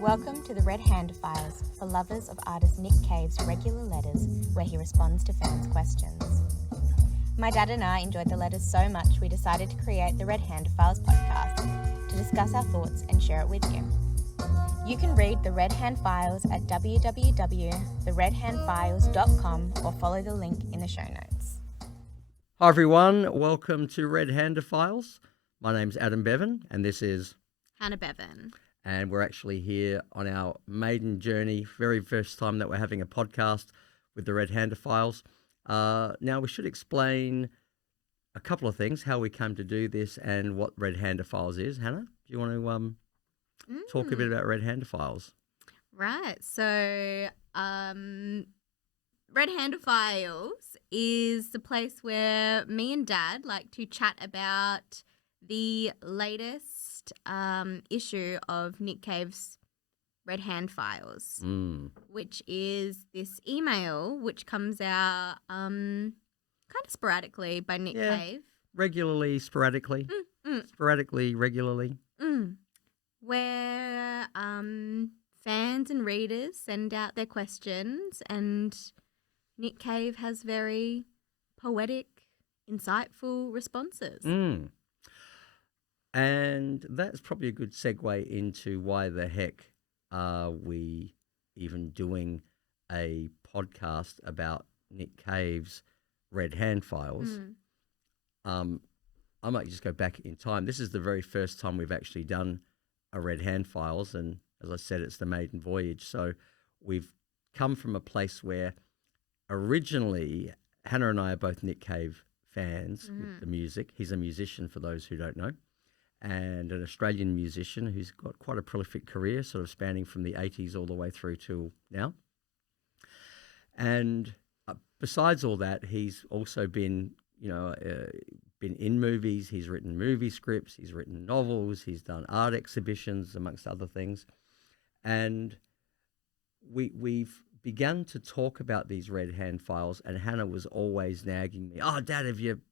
Welcome to the Red Handophiles for lovers of artist Nick Cave's regular letters where he responds to fans' questions. My dad and I enjoyed the letters so much we decided to create the Red Handophiles podcast to discuss our thoughts and share it with you. You can read the Red Hand Files at www.theredhandfiles.com or follow the link in the show notes. Hi everyone, welcome to Red Handophiles. My name's Adam Bevan and this is Hannah Bevan. And we're actually here on our maiden journey, very first time that we're having a podcast with the Red Handophiles. Now we should explain a couple of things, how we came to do this and what Red Handophiles is. Hannah, do you want to talk a bit about Red Handophiles? Right, so Red Handophiles is the place where me and Dad like to chat about the latest issue of Nick Cave's Red Hand Files, which is this email which comes out kind of sporadically by Nick Cave. Regularly, sporadically. Sporadically, regularly. Where fans and readers send out their questions and Nick Cave has very poetic, insightful responses. And that's probably a good segue into why the heck are we even doing a podcast about Nick Cave's Red Hand Files. I might just go back in time. This is the very first time we've actually done a Red Hand Files, and as I said, it's the maiden voyage. So we've come from a place where originally Hannah and I are both Nick Cave fans with the music. He's a musician, for those who don't know, and an Australian musician who's got quite a prolific career, sort of spanning from the 80s all the way through till now. And besides all that, he's also been, been in movies. He's written movie scripts. He's written novels. He's done art exhibitions, amongst other things. And we've begun to talk about these Red Hand Files, and Hannah was always nagging me, "Oh, Dad, have you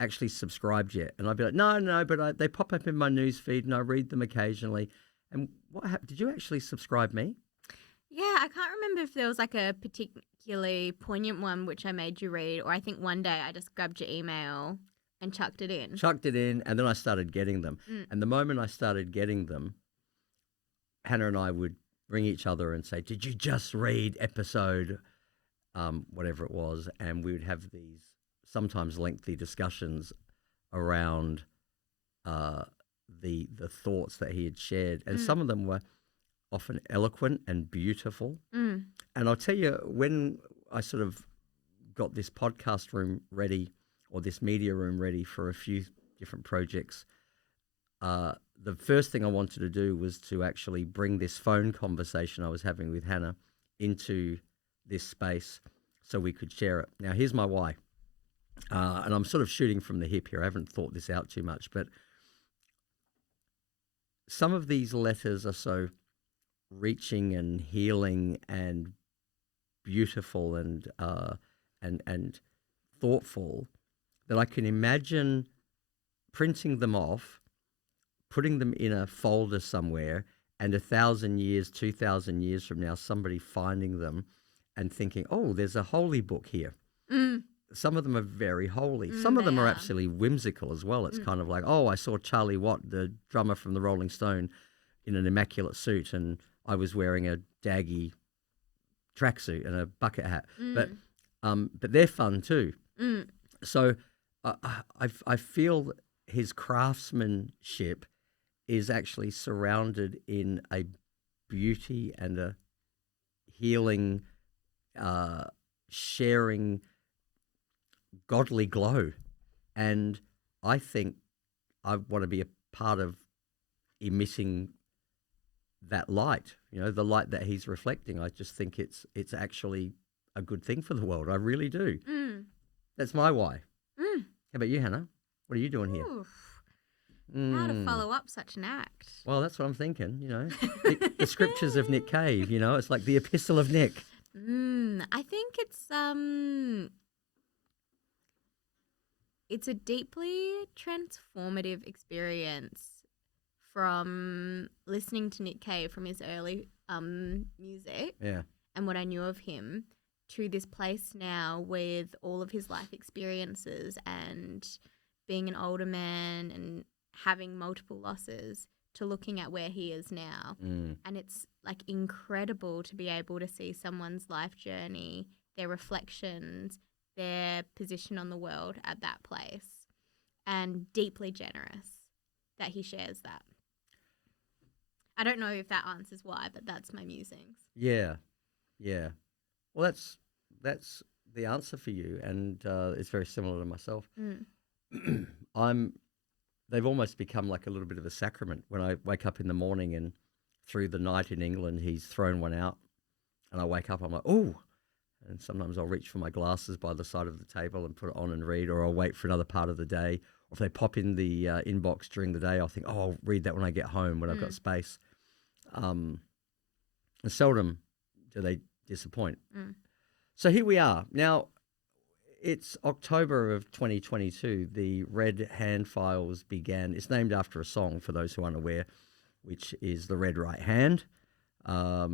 actually subscribed yet?" And I'd be like, no, but they pop up in my news feed and I read them occasionally. And what happened? Did you actually subscribe me? Yeah, I can't remember if there was like a particularly poignant one which I made you read, or I think one day I just grabbed your email and chucked it in. And then I started getting them. And the moment I started getting them, Hannah and I would ring each other and say, "Did you just read episode whatever it was?" And we would have these sometimes lengthy discussions around the thoughts that he had shared. And some of them were often eloquent and beautiful. And I'll tell you, when I sort of got this podcast room ready, or this media room ready for a few different projects, the first thing I wanted to do was to actually bring this phone conversation I was having with Hannah into this space so we could share it. Now, here's my why. And I'm sort of shooting from the hip here. I haven't thought this out too much, but some of these letters are so reaching and healing and beautiful and thoughtful that I can imagine printing them off, putting them in a folder somewhere, and 1,000 years, 2,000 years from now, somebody finding them and thinking, "Oh, there's a holy book here." Some of them are very holy. Some of them are absolutely whimsical as well. It's kind of like, "Oh, I saw Charlie Watt, the drummer from the Rolling Stone, in an immaculate suit, and I was wearing a daggy tracksuit and a bucket hat." But they're fun too. So I feel his craftsmanship is actually surrounded in a beauty and a healing, sharing, godly glow. And I think I want to be a part of emitting that light, the light that he's reflecting. I just think it's actually a good thing for the world. I really do. That's my why. How about you, Hannah? What are you doing here? How to follow up such an act? Well, that's what I'm thinking, the scriptures of Nick Cave, it's like the epistle of Nick. I think it's a deeply transformative experience from listening to Nick Cave from his early music Yeah. and what I knew of him to this place now with all of his life experiences and being an older man and having multiple losses to looking at where he is now. Mm. And it's like incredible to be able to see someone's life journey, their reflections, their position on the world at that place, and deeply generous that he shares that. I don't know if that answers why, but that's my musings. Yeah. Yeah. Well, that's the answer for you, and it's very similar to myself. Mm. They've almost become like a little bit of a sacrament. When I wake up in the morning and through the night in England, he's thrown one out, and I wake up, I'm like, oh. And sometimes I'll reach for my glasses by the side of the table and put it on and read, or I'll wait for another part of the day. Or if they pop in the inbox during the day, I'll think, oh, I'll read that when I get home when I've got space. And seldom do they disappoint. Mm. So here we are. Now, it's October of 2022. The Red Handophiles began. It's named after a song, for those who aren't aware, which is The Red Right Hand. A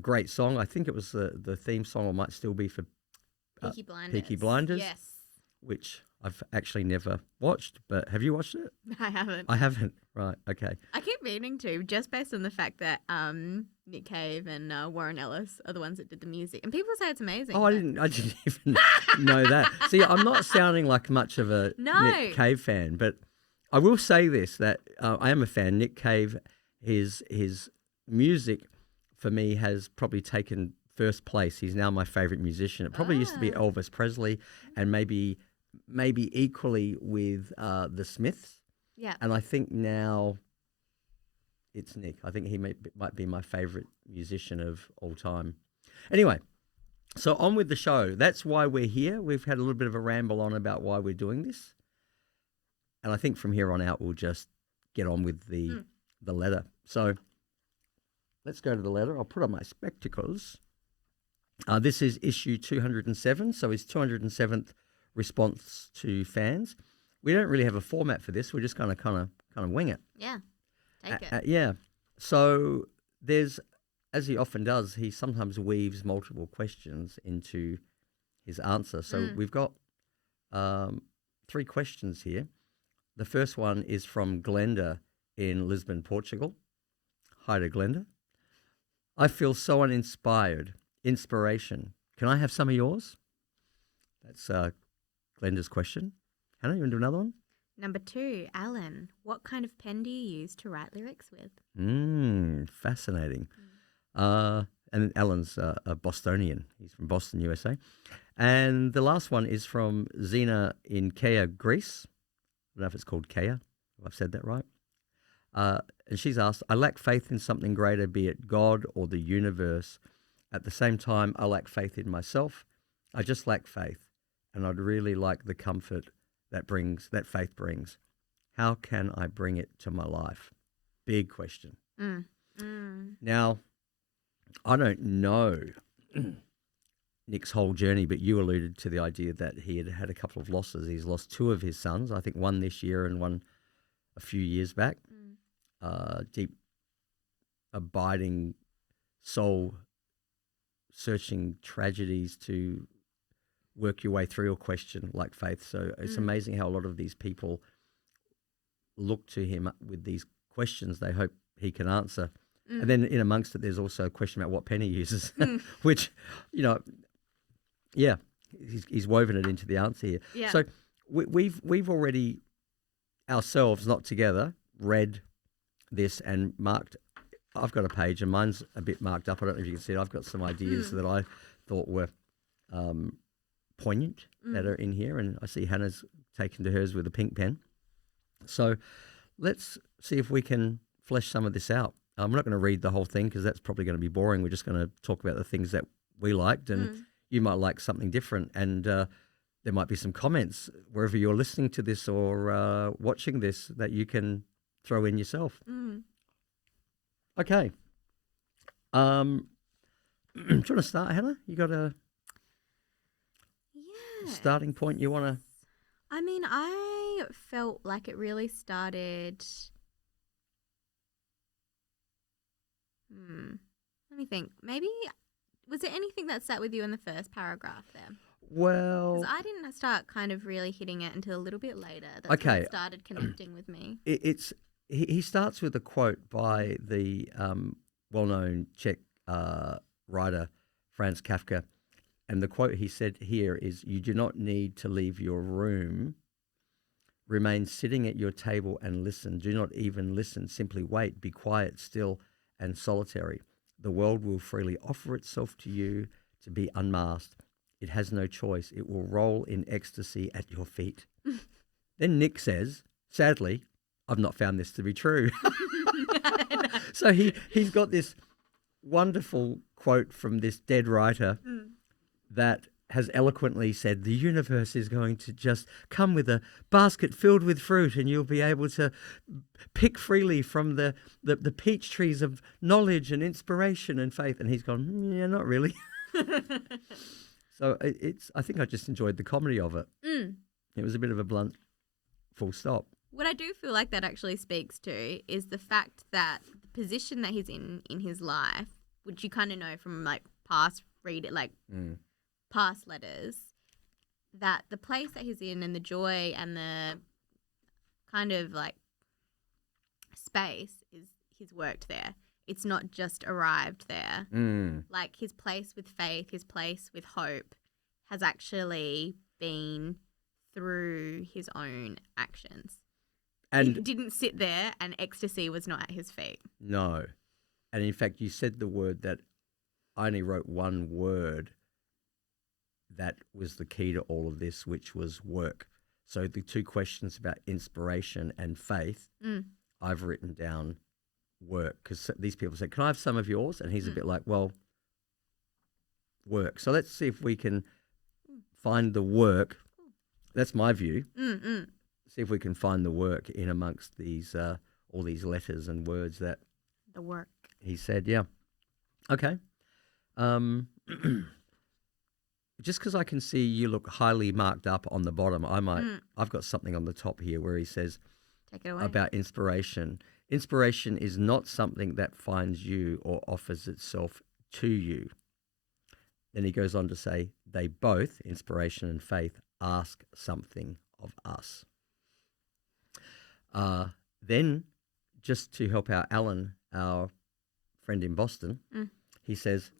great song. I think it was the theme song, or might still be, for Peaky Blinders. Peaky Blinders. Yes. Which I've actually never watched. But have you watched it? I haven't. I haven't. Right. Okay. I keep meaning to, just based on the fact that Nick Cave and Warren Ellis are the ones that did the music, and people say it's amazing. Oh, I didn't even know that. See, I'm not sounding like much of a No. Nick Cave fan, but I will say this, that I am a fan. Nick Cave, his music for me has probably taken first place. He's now my favorite musician. It probably used to be Elvis Presley, and maybe equally with the Smiths. Yeah. And I think now it's Nick. I think he might be my favorite musician of all time. Anyway, so on with the show. That's why we're here. We've had a little bit of a ramble on about why we're doing this. And I think from here on out, we'll just get on with the letter. So let's go to the letter. I'll put on my spectacles. This is issue 207, so his 207th response to fans. We don't really have a format for this. We're just going to kind of wing it. Yeah. Take it. Yeah. So there's, as he often does, he sometimes weaves multiple questions into his answer. So we've got 3 questions here. The first one is from Glenda in Lisbon, Portugal. Hi to Glenda. I feel so uninspired. Inspiration. Can I have some of yours? That's Glenda's question. Hannah, you want to do another one? Number 2, Alan. What kind of pen do you use to write lyrics with? Fascinating. And Alan's a Bostonian. He's from Boston, USA. And the last one is from Zena in Kea, Greece. I don't know if it's called Kea, if I've said that right. And she's asked, I lack faith in something greater, be it God or the universe. At the same time, I lack faith in myself. I just lack faith. And I'd really like the comfort that faith brings. How can I bring it to my life? Big question. Now, I don't know Nick's whole journey, but you alluded to the idea that he had a couple of losses. He's lost 2 of his sons, I think one this year and one a few years back. Deep, abiding, soul-searching tragedies to work your way through a question like faith. So it's amazing how a lot of these people look to him with these questions they hope he can answer. And then in amongst it, there's also a question about what pen he uses, which, he's woven it into the answer here. Yeah. So we've already ourselves, not together, read this and marked. I've got a page and mine's a bit marked up. I don't know if you can see it. I've got some ideas that I thought were poignant that are in here, and I see Hannah's taken to hers with a pink pen. So let's see if we can flesh some of this out. I'm not going to read the whole thing because that's probably going to be boring. We're just going to talk about the things that we liked, and you might like something different, and there might be some comments wherever you're listening to this or watching this that you can throw in yourself. Okay. Do you want to start, Hannah? You got a starting point you want to? I mean, I felt like it really started Let me think. Maybe was there anything that sat with you in the first paragraph there? Well, Because I didn't start kind of really hitting it until a little bit later. That's when okay. it started connecting with me. It's he starts with a quote by the well-known Czech writer Franz Kafka, and the quote he said here is, "You do not need to leave your room. Remain sitting at your table and listen. Do not even listen. Simply wait. Be quiet, still, and solitary. The world will freely offer itself to you to be unmasked. It has no choice. It will roll in ecstasy at your feet." Then Nick says, sadly, "I've not found this to be true." So he's got this wonderful quote from this dead writer that has eloquently said, the universe is going to just come with a basket filled with fruit and you'll be able to pick freely from the peach trees of knowledge and inspiration and faith. And he's gone, yeah, not really. So I think I just enjoyed the comedy of it. It was a bit of a blunt full stop. What I do feel like that actually speaks to is the fact that the position that he's in his life, which you kind of know from like past past letters, that the place that he's in and the joy and the kind of like space is he's worked there. It's not just arrived there. Like his place with faith, his place with hope has actually been through his own actions. And he didn't sit there and ecstasy was not at his feet. No. And in fact, you said the word that I only wrote one word that was the key to all of this, which was work. So the two questions about inspiration and faith, I've written down work, because these people say, can I have some of yours? And he's a bit like, well, work. So let's see if we can find the work. That's my view. See if we can find the work in amongst these all these letters and words that The work. he said. Yeah. Okay. Just because I can see you look highly marked up on the bottom, I've got something on the top here where he says Take it away. about inspiration. Inspiration is not something that finds you or offers itself to you. Then he goes on to say, they both, inspiration and faith, ask something of us. Then, just to help out Alan, our friend in Boston, he says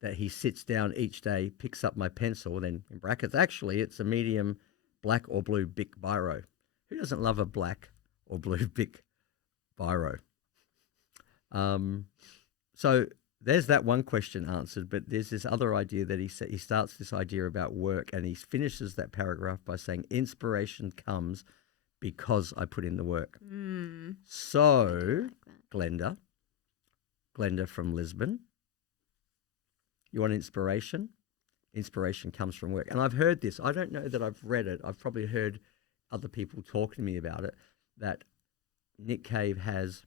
that he sits down each day, picks up my pencil, then in brackets, actually, it's a medium black or blue Bic biro. Who doesn't love a black or blue Bic biro? So there's that one question answered, but there's this other idea that he starts this idea about work, and he finishes that paragraph by saying, inspiration comes because I put in the work. So, like Glenda from Lisbon, you want inspiration? Inspiration comes from work. And I've heard this. I don't know that I've read it. I've probably heard other people talking to me about it, that Nick Cave has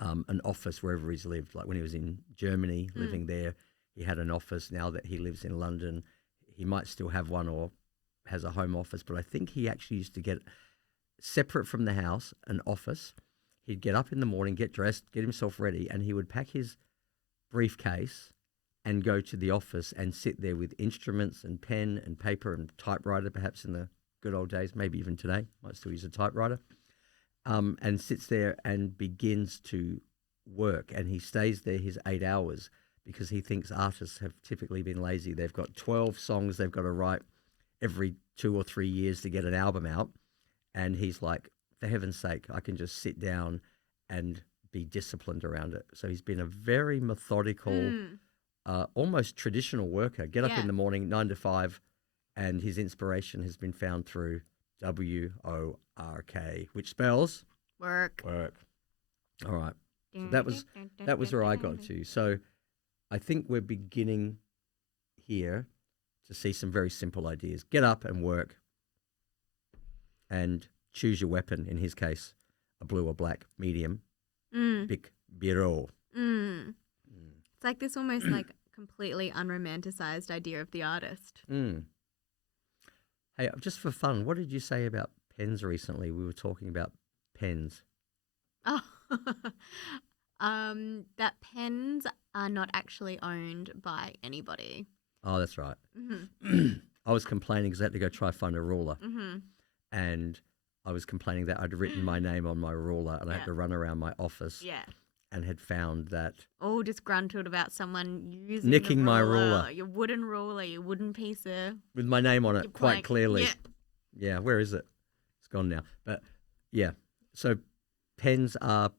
an office wherever he's lived. Like when he was in Germany, living there, he had an office. Now that he lives in London, he might still have one or has a home office, but I think he actually used to get separate from the house, an office. He'd get up in the morning, get dressed, get himself ready, and he would pack his briefcase and go to the office and sit there with instruments and pen and paper and typewriter, perhaps in the good old days, maybe even today, might still use a typewriter, and sits there and begins to work. And he stays there his 8 hours because he thinks artists have typically been lazy. They've got 12 songs they've got to write every 2 or 3 years to get an album out. And he's like, for heaven's sake, I can just sit down and be disciplined around it. So he's been a very methodical, almost traditional worker. Get up in the morning, 9 to 5, and his inspiration has been found through WORK, which spells work. All right. So that was where I got to. So I think we're beginning here to see some very simple ideas. Get up and work, and choose your weapon. In his case, a blue or black medium Bic biro. It's like this almost like completely unromanticized idea of the artist. Hey, just for fun, what did you say about pens recently? We were talking about pens. Oh, that pens are not actually owned by anybody. Oh, that's right. Mm-hmm. I was complaining because I had to go try find a ruler, Mm-hmm. and I was complaining that I'd written my name on my ruler, and I had Yeah. to run around my office Yeah. and had found that All disgruntled about someone using nicking the my ruler, ruler your wooden ruler, your wooden piece of with my name on your it quite plank. clearly. Yeah. Yeah, where is it? It's gone now. But yeah, so pens are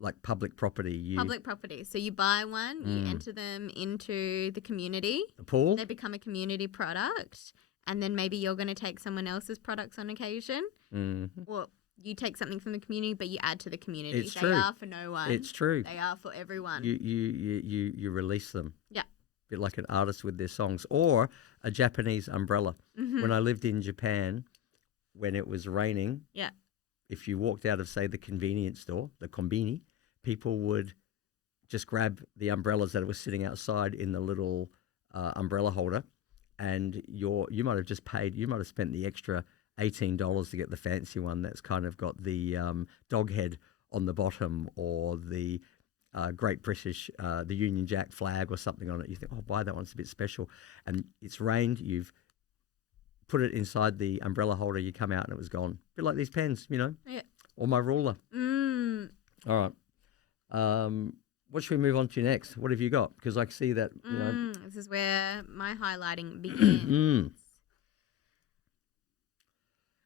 like public property. Public property. So you buy one, you Mm. enter them into the community. The pool. They become a community product, and then maybe you're going to take someone else's products on occasion, Mhm. or you take something from the community, but you add to the community. It's They true. are for no one. It's true. They are for everyone. You release them. Yeah. Bit like an artist with their songs, or a Japanese umbrella. Mm-hmm. When I lived in Japan, when it was raining, Yeah. if you walked out of, say, the convenience store, the kombini, people would just grab the umbrellas that were sitting outside in the little umbrella holder, and you might have just paid. You might have spent the extra $18 to get the fancy one that's kind of got the dog head on the bottom, or the Great British, the Union Jack flag or something on it. You think, oh, buy that one, it's a bit special. And it's rained, you've put it inside the umbrella holder, you come out and it was gone. A bit like these pens, Yeah. or my ruler. All right. What should we move on to next? What have you got? Because I see that, This is where my highlighting begins.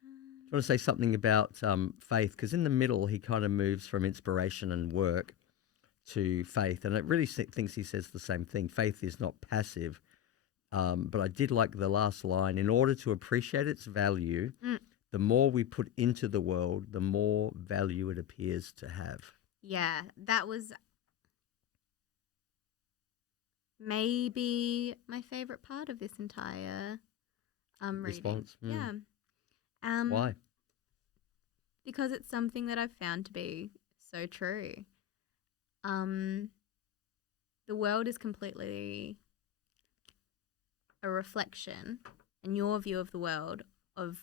Do you want to say something about faith? Because in the middle, he kind of moves from inspiration and work to faith. And it really thinks he says the same thing. Faith is not passive. But I did like the last line. In order to appreciate its value, the more we put into the world, the more value it appears to have. Yeah, that was maybe my favorite part of this entire reading. Response. Yeah. Why? Because it's something that I've found to be so true. The world is completely a reflection, and your view of the world, of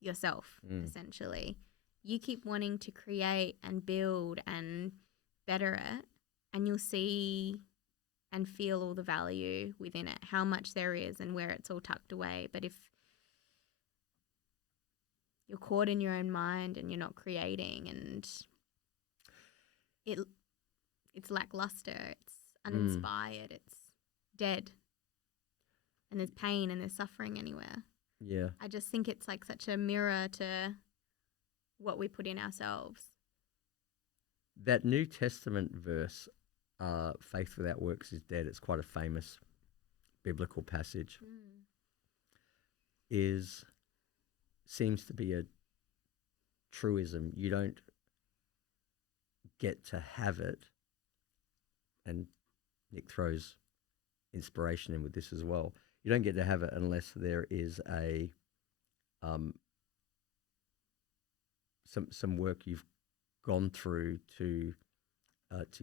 yourself, essentially. You keep wanting to create and build and better it, and you'll see and feel all the value within it, how much there is and where it's all tucked away. But if you're caught in your own mind and you're not creating, and it's lackluster, it's uninspired, it's dead, and there's pain and there's suffering anywhere. Yeah. I just think it's like such a mirror to what we put in ourselves. That New Testament verse, faith without works is dead, it's quite a famous biblical passage, seems to be a truism. You don't get to have it, and Nick throws inspiration in with this as well. You don't get to have it unless there is a some work you've gone through to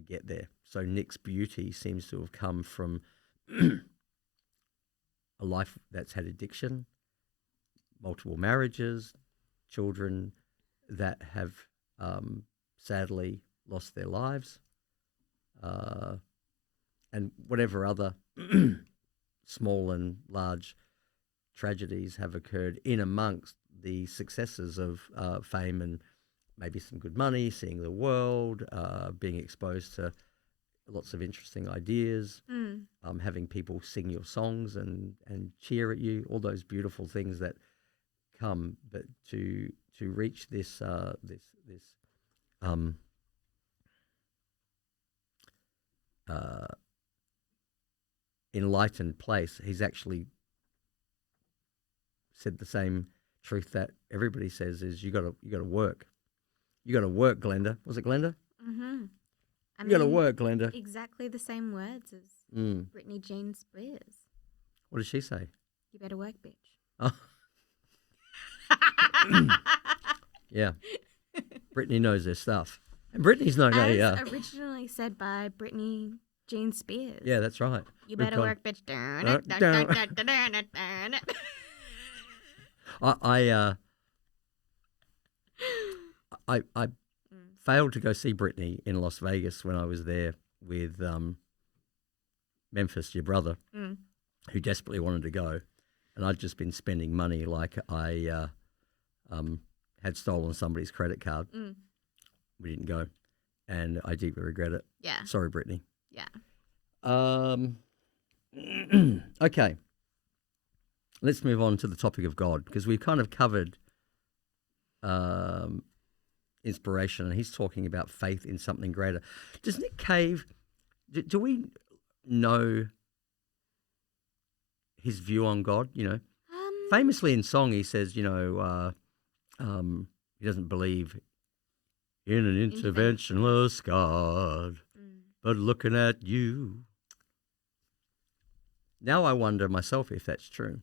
get there. So Nick's beauty seems to have come from a life that's had addiction, multiple marriages, children that have sadly lost their lives, and whatever other small and large tragedies have occurred in amongst the successes of fame and maybe some good money, seeing the world, being exposed to lots of interesting ideas, having people sing your songs and cheer at you, all those beautiful things that come. But to reach this enlightened place, he's actually said the same truth that everybody says, is you got to work. You got to work, Glenda. Was it Glenda? Mm-hmm. You got to work, Glenda. Exactly the same words as Brittany Jean Spears. What did she say? You better work, bitch. Oh. Yeah. Brittany knows her stuff. And Brittany's known As originally said by Brittany Jean Spears. Yeah, that's right. You better work, bitch. I failed to go see Brittany in Las Vegas when I was there with Memphis, your brother, Mm. who desperately wanted to go, and I'd just been spending money like I had stolen somebody's credit card. Mm. We didn't go, and I deeply regret it. Yeah. Sorry, Brittany. Yeah. Okay. Let's move on to the topic of God, because we've kind of covered inspiration, and he's talking about faith in something greater. Does Nick Cave, do we know his view on God? You know, famously in song, he says, you know, he doesn't believe in an interventionist God, but looking at you. Now I wonder myself if that's true.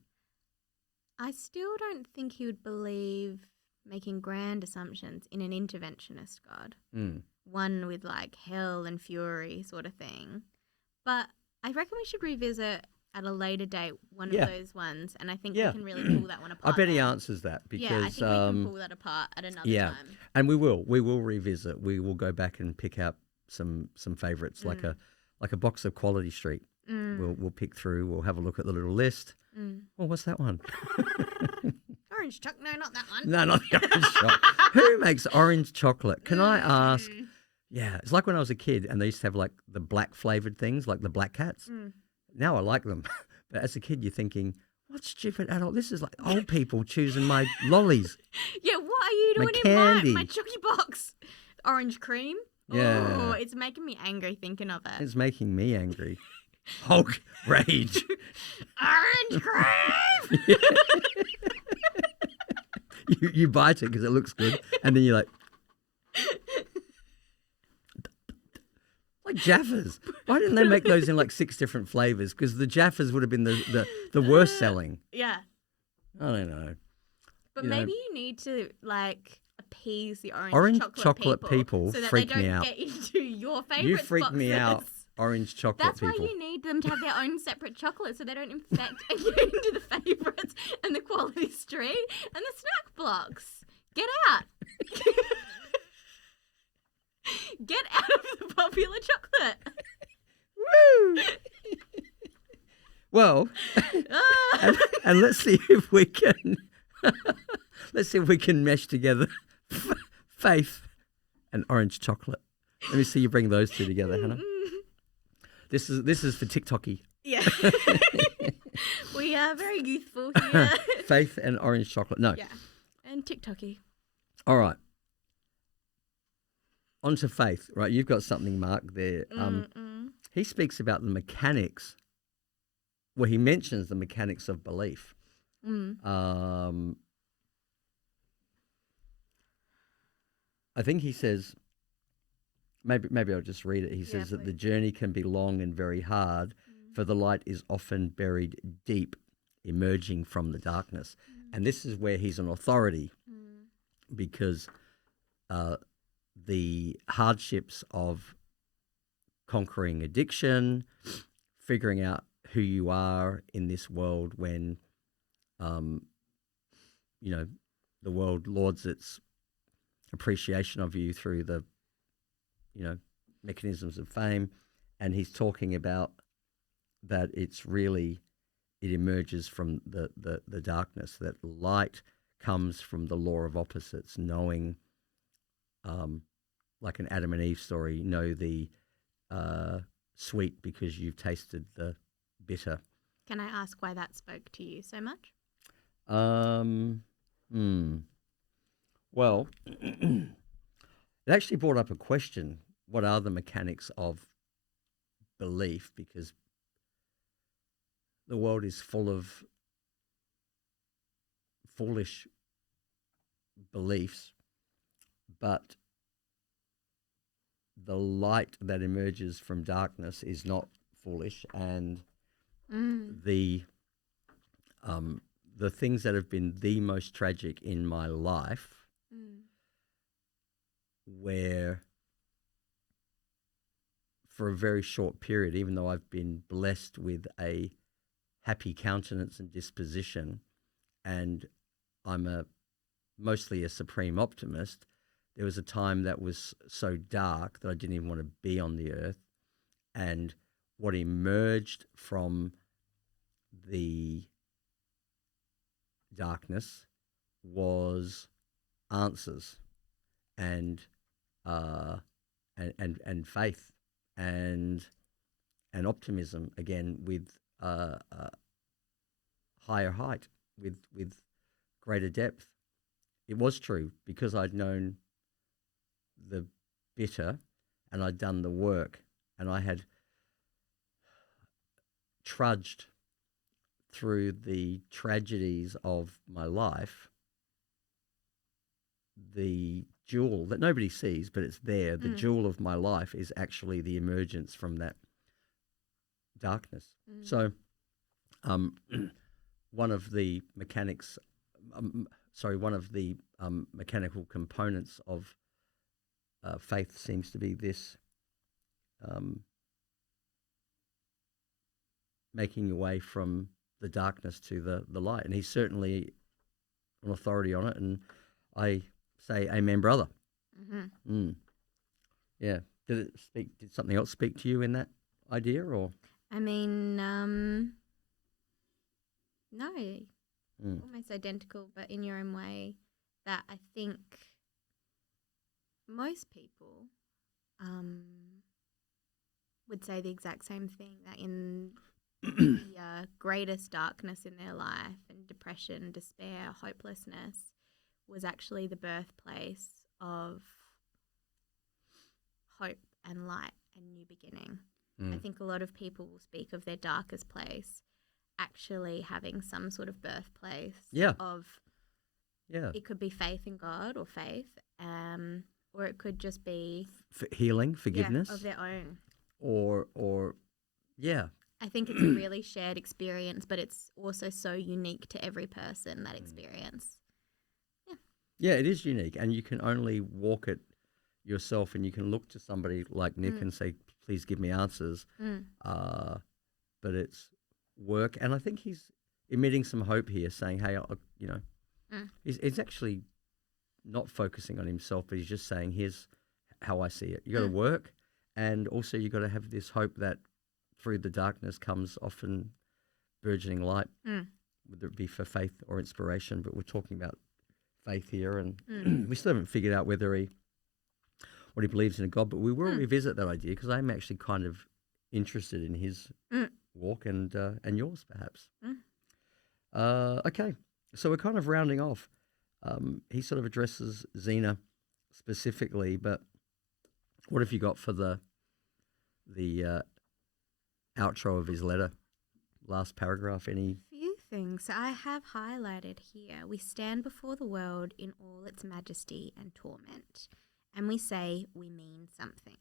I still don't think he would believe making grand assumptions in an interventionist God. One with like hell and fury sort of thing. But I reckon we should revisit at a later date one of those ones, and I think we can really pull that one apart. I bet he then. answers that, because I think we can pull that apart at another time. And we will revisit. We will go back and pick out some favourites, like a box of Quality Street. We'll pick through. We'll have a look at the little list. Oh, what's that one? Orange chocolate? No, not that one. No, not the orange chocolate. Who makes orange chocolate? Can I ask? Yeah, it's like when I was a kid and they used to have like the black flavoured things, like the Black Cats. Now I like them. But as a kid, you're thinking, what stupid adult? This is like old people choosing my lollies. Yeah, what are you doing in my chocky box? Orange cream? Yeah. Oh, it's making me angry thinking of it. It's making me angry. Hulk rage. Orange cream! You bite it because it looks good, and then you're like Jaffas. Why didn't they make those in like 6 different flavors? Because the Jaffas would have been the worst selling. Yeah. I don't know. But maybe you need to like appease the orange chocolate people so that freak they don't me out. get into your favorite. You freak me out. Orange chocolate That's people. why you need them to have their own separate chocolate so they don't infect and get into the favourites and the Quality Street and the snack blocks. Get out. Get out of the popular chocolate. Woo! Well, and let's see if we can mesh together faith and orange chocolate. Let me see you bring those two together, Hannah. This is for TikToky. Yeah. We are very youthful here. Faith and orange chocolate. No. Yeah. And TikToky. All right. On to faith, right? You've got something, Mark, there. He speaks about the mechanics. Well, he mentions the mechanics of belief. I think he says, maybe I'll just read it. He says that the journey can be long and very hard, for the light is often buried deep, emerging from the darkness. And this is where he's an authority, because the hardships of conquering addiction, figuring out who you are in this world when, the world lauds its appreciation of you through the, mechanisms of fame. And he's talking about that it emerges from the darkness, that light comes from the law of opposites, knowing, like an Adam and Eve story, know the sweet because you've tasted the bitter. Can I ask why that spoke to you so much? Well, it actually brought up a question. What are the mechanics of belief? Because the world is full of foolish beliefs, but the light that emerges from darkness is not foolish, and the things that have been the most tragic in my life, where for a very short period, even though I've been blessed with a happy countenance and disposition, and I'm mostly a supreme optimist, there was a time that was so dark that I didn't even want to be on the earth. And what emerged from the darkness was answers and uh, and faith and optimism again with higher height, with greater depth. It was true because I'd known the bitter and I'd done the work and I had trudged through the tragedies of my life. The jewel that nobody sees, but it's there. The jewel of my life is actually the emergence from that darkness. So, one of the mechanics, one of the mechanical components of faith seems to be this making your way from the darkness to the light. And he's certainly an authority on it. And I say, amen, brother. Yeah. Did something else speak to you in that idea, or? I mean, no, almost identical, but in your own way. That I think most people would say the exact same thing, that in the greatest darkness in their life and depression, despair, hopelessness was actually the birthplace of hope and light and new beginning. I think a lot of people will speak of their darkest place actually having some sort of birthplace of it could be faith in God or faith, or it could just be healing, forgiveness of their own, or I think it's a really shared experience, but it's also so unique to every person, that experience. Yeah, it is unique, and you can only walk it yourself, and you can look to somebody like Nick and say, please give me answers. But it's work, and I think he's emitting some hope here, saying, hey, he's actually not focusing on himself, but he's just saying, here's how I see it. You got to work, and also you got to have this hope that through the darkness comes often burgeoning light, whether it be for faith or inspiration. But we're talking about faith here, and we still haven't figured out what he believes in a God, but we will revisit that idea, because I'm actually kind of interested in his walk and yours, perhaps. Okay, so we're kind of rounding off. He sort of addresses Xena specifically, but what have you got for the outro of his letter? Last paragraph, any? Few things I have highlighted here. We stand before the world in all its majesty and torment, and we say we mean something.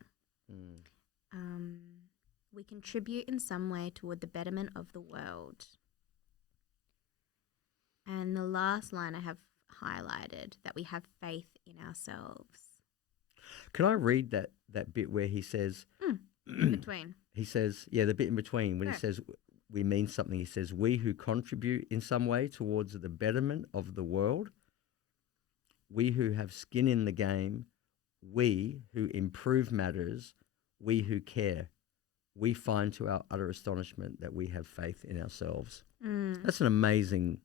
We contribute in some way toward the betterment of the world. And the last line I have highlighted, that we have faith in ourselves. Can I read that bit where he says... in between. He says, the bit in between, when he says we mean something, he says, we who contribute in some way towards the betterment of the world, we who have skin in the game, we who improve matters, we who care, we find to our utter astonishment that we have faith in ourselves. That's an amazing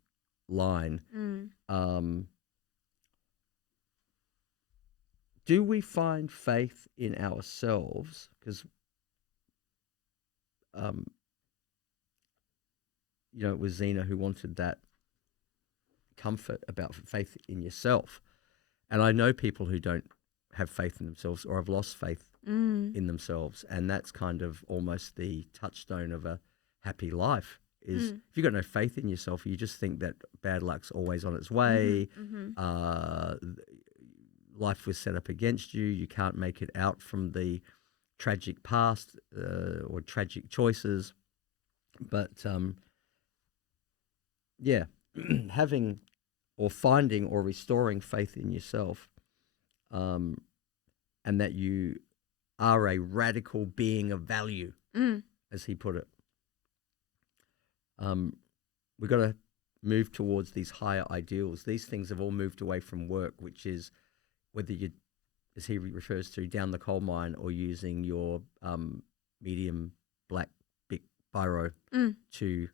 line. Do we find faith in ourselves? Because, it was Xena who wanted that comfort about faith in yourself. And I know people who don't have faith in themselves or have lost faith in themselves. And that's kind of almost the touchstone of a happy life, is if you've got no faith in yourself, you just think that bad luck's always on its way. Life was set up against you. You can't make it out from the tragic past or tragic choices. But, having or finding or restoring faith in yourself, and that you are a radical being of value, as he put it. We've got to move towards these higher ideals. These things have all moved away from work, which is whether you, as he refers to, down the coal mine or using your medium black big biro to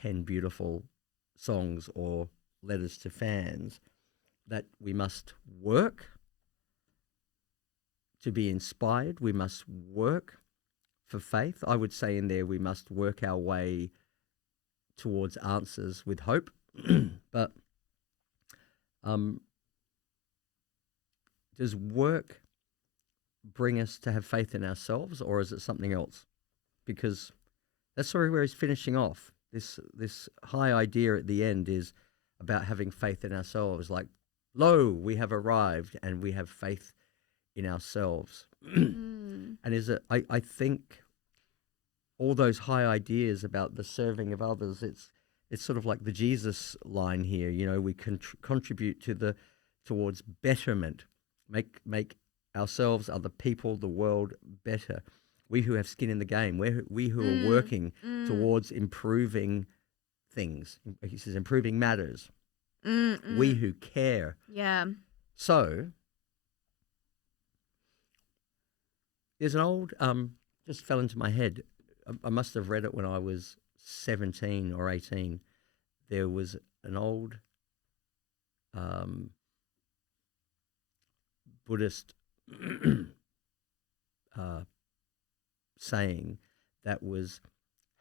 pen beautiful songs or letters to fans, that we must work to be inspired. We must work for faith. I would say in there we must work our way towards answers with hope. But does work bring us to have faith in ourselves, or is it something else? Because that's sort of where he's finishing off. This high idea at the end is about having faith in ourselves. Like, lo, we have arrived and we have faith in ourselves. And is it? I think all those high ideas about the serving of others. It's sort of like the Jesus line here. You know, we contribute towards betterment, make ourselves, other people, the world better. We who have skin in the game, we who are working towards improving things. He says improving matters. We who care. Yeah. So there's an old, just fell into my head. I must have read it when I was 17 or 18. There was an old Buddhist saying that was,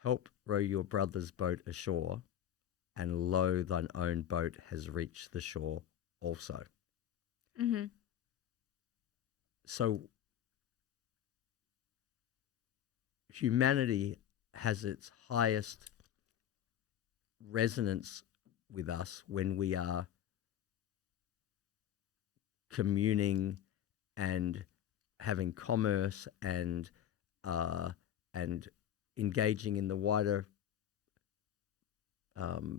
help row your brother's boat ashore, and lo, thine own boat has reached the shore also. Mm-hmm. So humanity has its highest resonance with us when we are communing and having commerce and engaging in the wider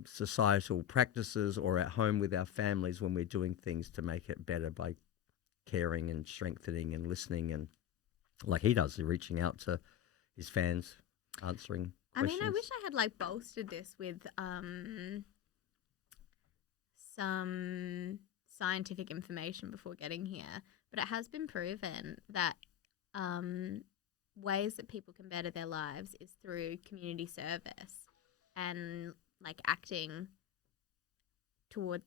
societal practices, or at home with our families when we're doing things to make it better by caring and strengthening and listening, and like he does, reaching out to his fans, answering questions. I wish I had like bolstered this with some scientific information before getting here, but it has been proven that ways that people can better their lives is through community service and like acting toward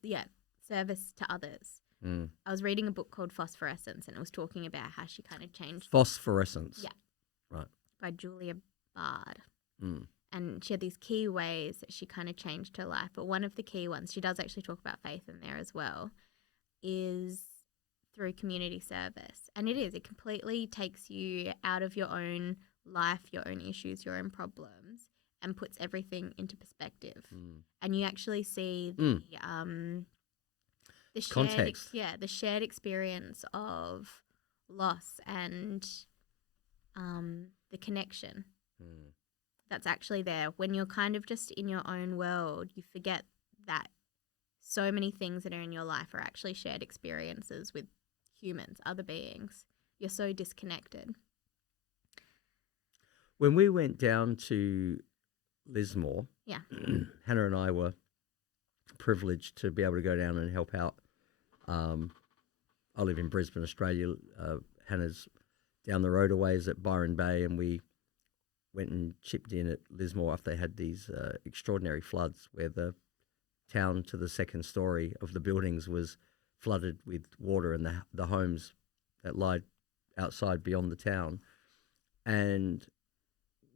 service to others. I was reading a book called Phosphorescence, and it was talking about how she kind of changed Phosphorescence. Yeah. Right. By Julia Bard. And she had these key ways that she kind of changed her life. But one of the key ones, she does actually talk about faith in there as well, is through community service. And it completely takes you out of your own life, your own issues, your own problems, and puts everything into perspective. And you actually see the Context. the shared experience of loss and the connection that's actually there. When you're kind of just in your own world, you forget that so many things that are in your life are actually shared experiences with humans, other beings. You're so disconnected. When we went down to Lismore, Yeah. Hannah and I were privileged to be able to go down and help out. I live in Brisbane, Australia. Hannah's down the road a ways at Byron Bay, and we went and chipped in at Lismore after they had these extraordinary floods where the town to the second story of the buildings was flooded with water, and the homes that lied outside beyond the town. And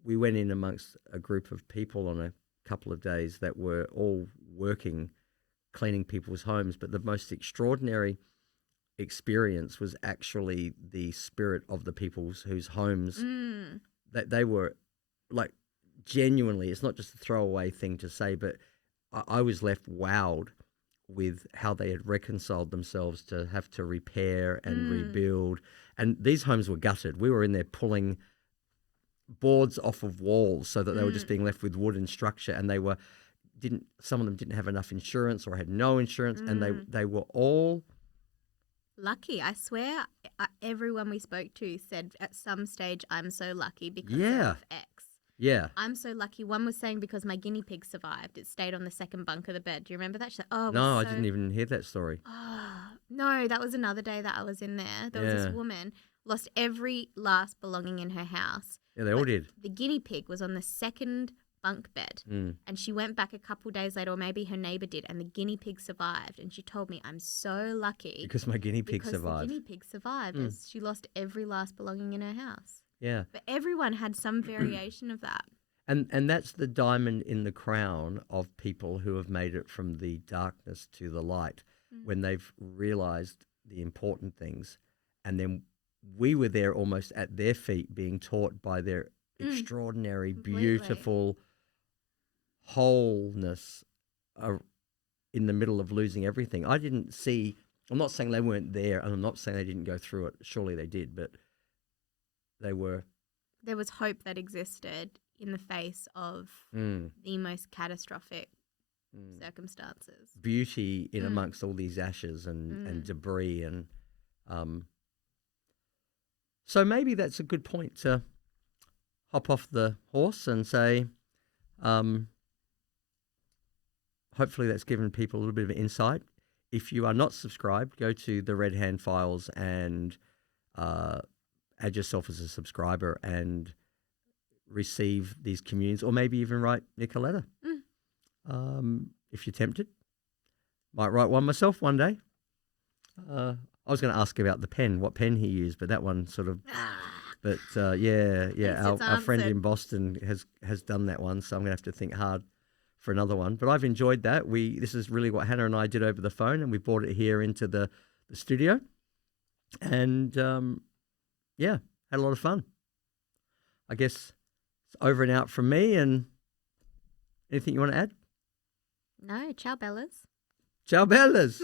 we went in amongst a group of people on a couple of days that were all working, cleaning people's homes. But the most extraordinary experience was actually the spirit of the people whose homes that they were like genuinely, it's not just a throwaway thing to say, but I was left wowed with how they had reconciled themselves to have to repair and rebuild. And these homes were gutted. We were in there pulling boards off of walls so that they were just being left with wooden structure, and some of them didn't have enough insurance or had no insurance, and they were all lucky. I swear everyone we spoke to said at some stage, I'm so lucky because Yeah. of X. yeah. I'm so lucky. One was saying because my guinea pig survived. It stayed on the second bunk of the bed. Do you remember that? She's like, oh, it No, I was so... didn't even hear that story. Oh, no, that was another day that I was in there. There was this woman. lost every last belonging in her house. Yeah, they all But did. The guinea pig was on the second bunk bed, and she went back a couple days later, or maybe her neighbor did, and the guinea pig survived. And she told me, I'm so lucky Because my guinea pig because survived. the guinea pig survived as she lost every last belonging in her house. Yeah. But everyone had some variation of that. And that's the diamond in the crown of people who have made it from the darkness to the light when they've realized the important things. And then we were there almost at their feet being taught by their extraordinary, Completely. beautiful wholeness in the middle of losing everything. I didn't see, I'm not saying they weren't there, and I'm not saying they didn't go through it. Surely they did, but they were. There was hope that existed in the face of the most catastrophic circumstances. Beauty in amongst all these ashes and debris. And so maybe that's a good point to hop off the horse and say, hopefully that's given people a little bit of insight. If you are not subscribed, go to the Red Hand Files and add yourself as a subscriber and receive these communes, or maybe even write Nick a letter. If you're tempted. Might write one myself one day. I was going to ask about the pen, what pen he used, but that one sort of... But our friend in Boston has done that one, so I'm going to have to think hard for another one. But I've enjoyed that. This is really what Hannah and I did over the phone, and we brought it here into the studio. And, had a lot of fun. I guess it's over and out from me. And anything you want to add? No, ciao, Bellas. Ciao, Bellas.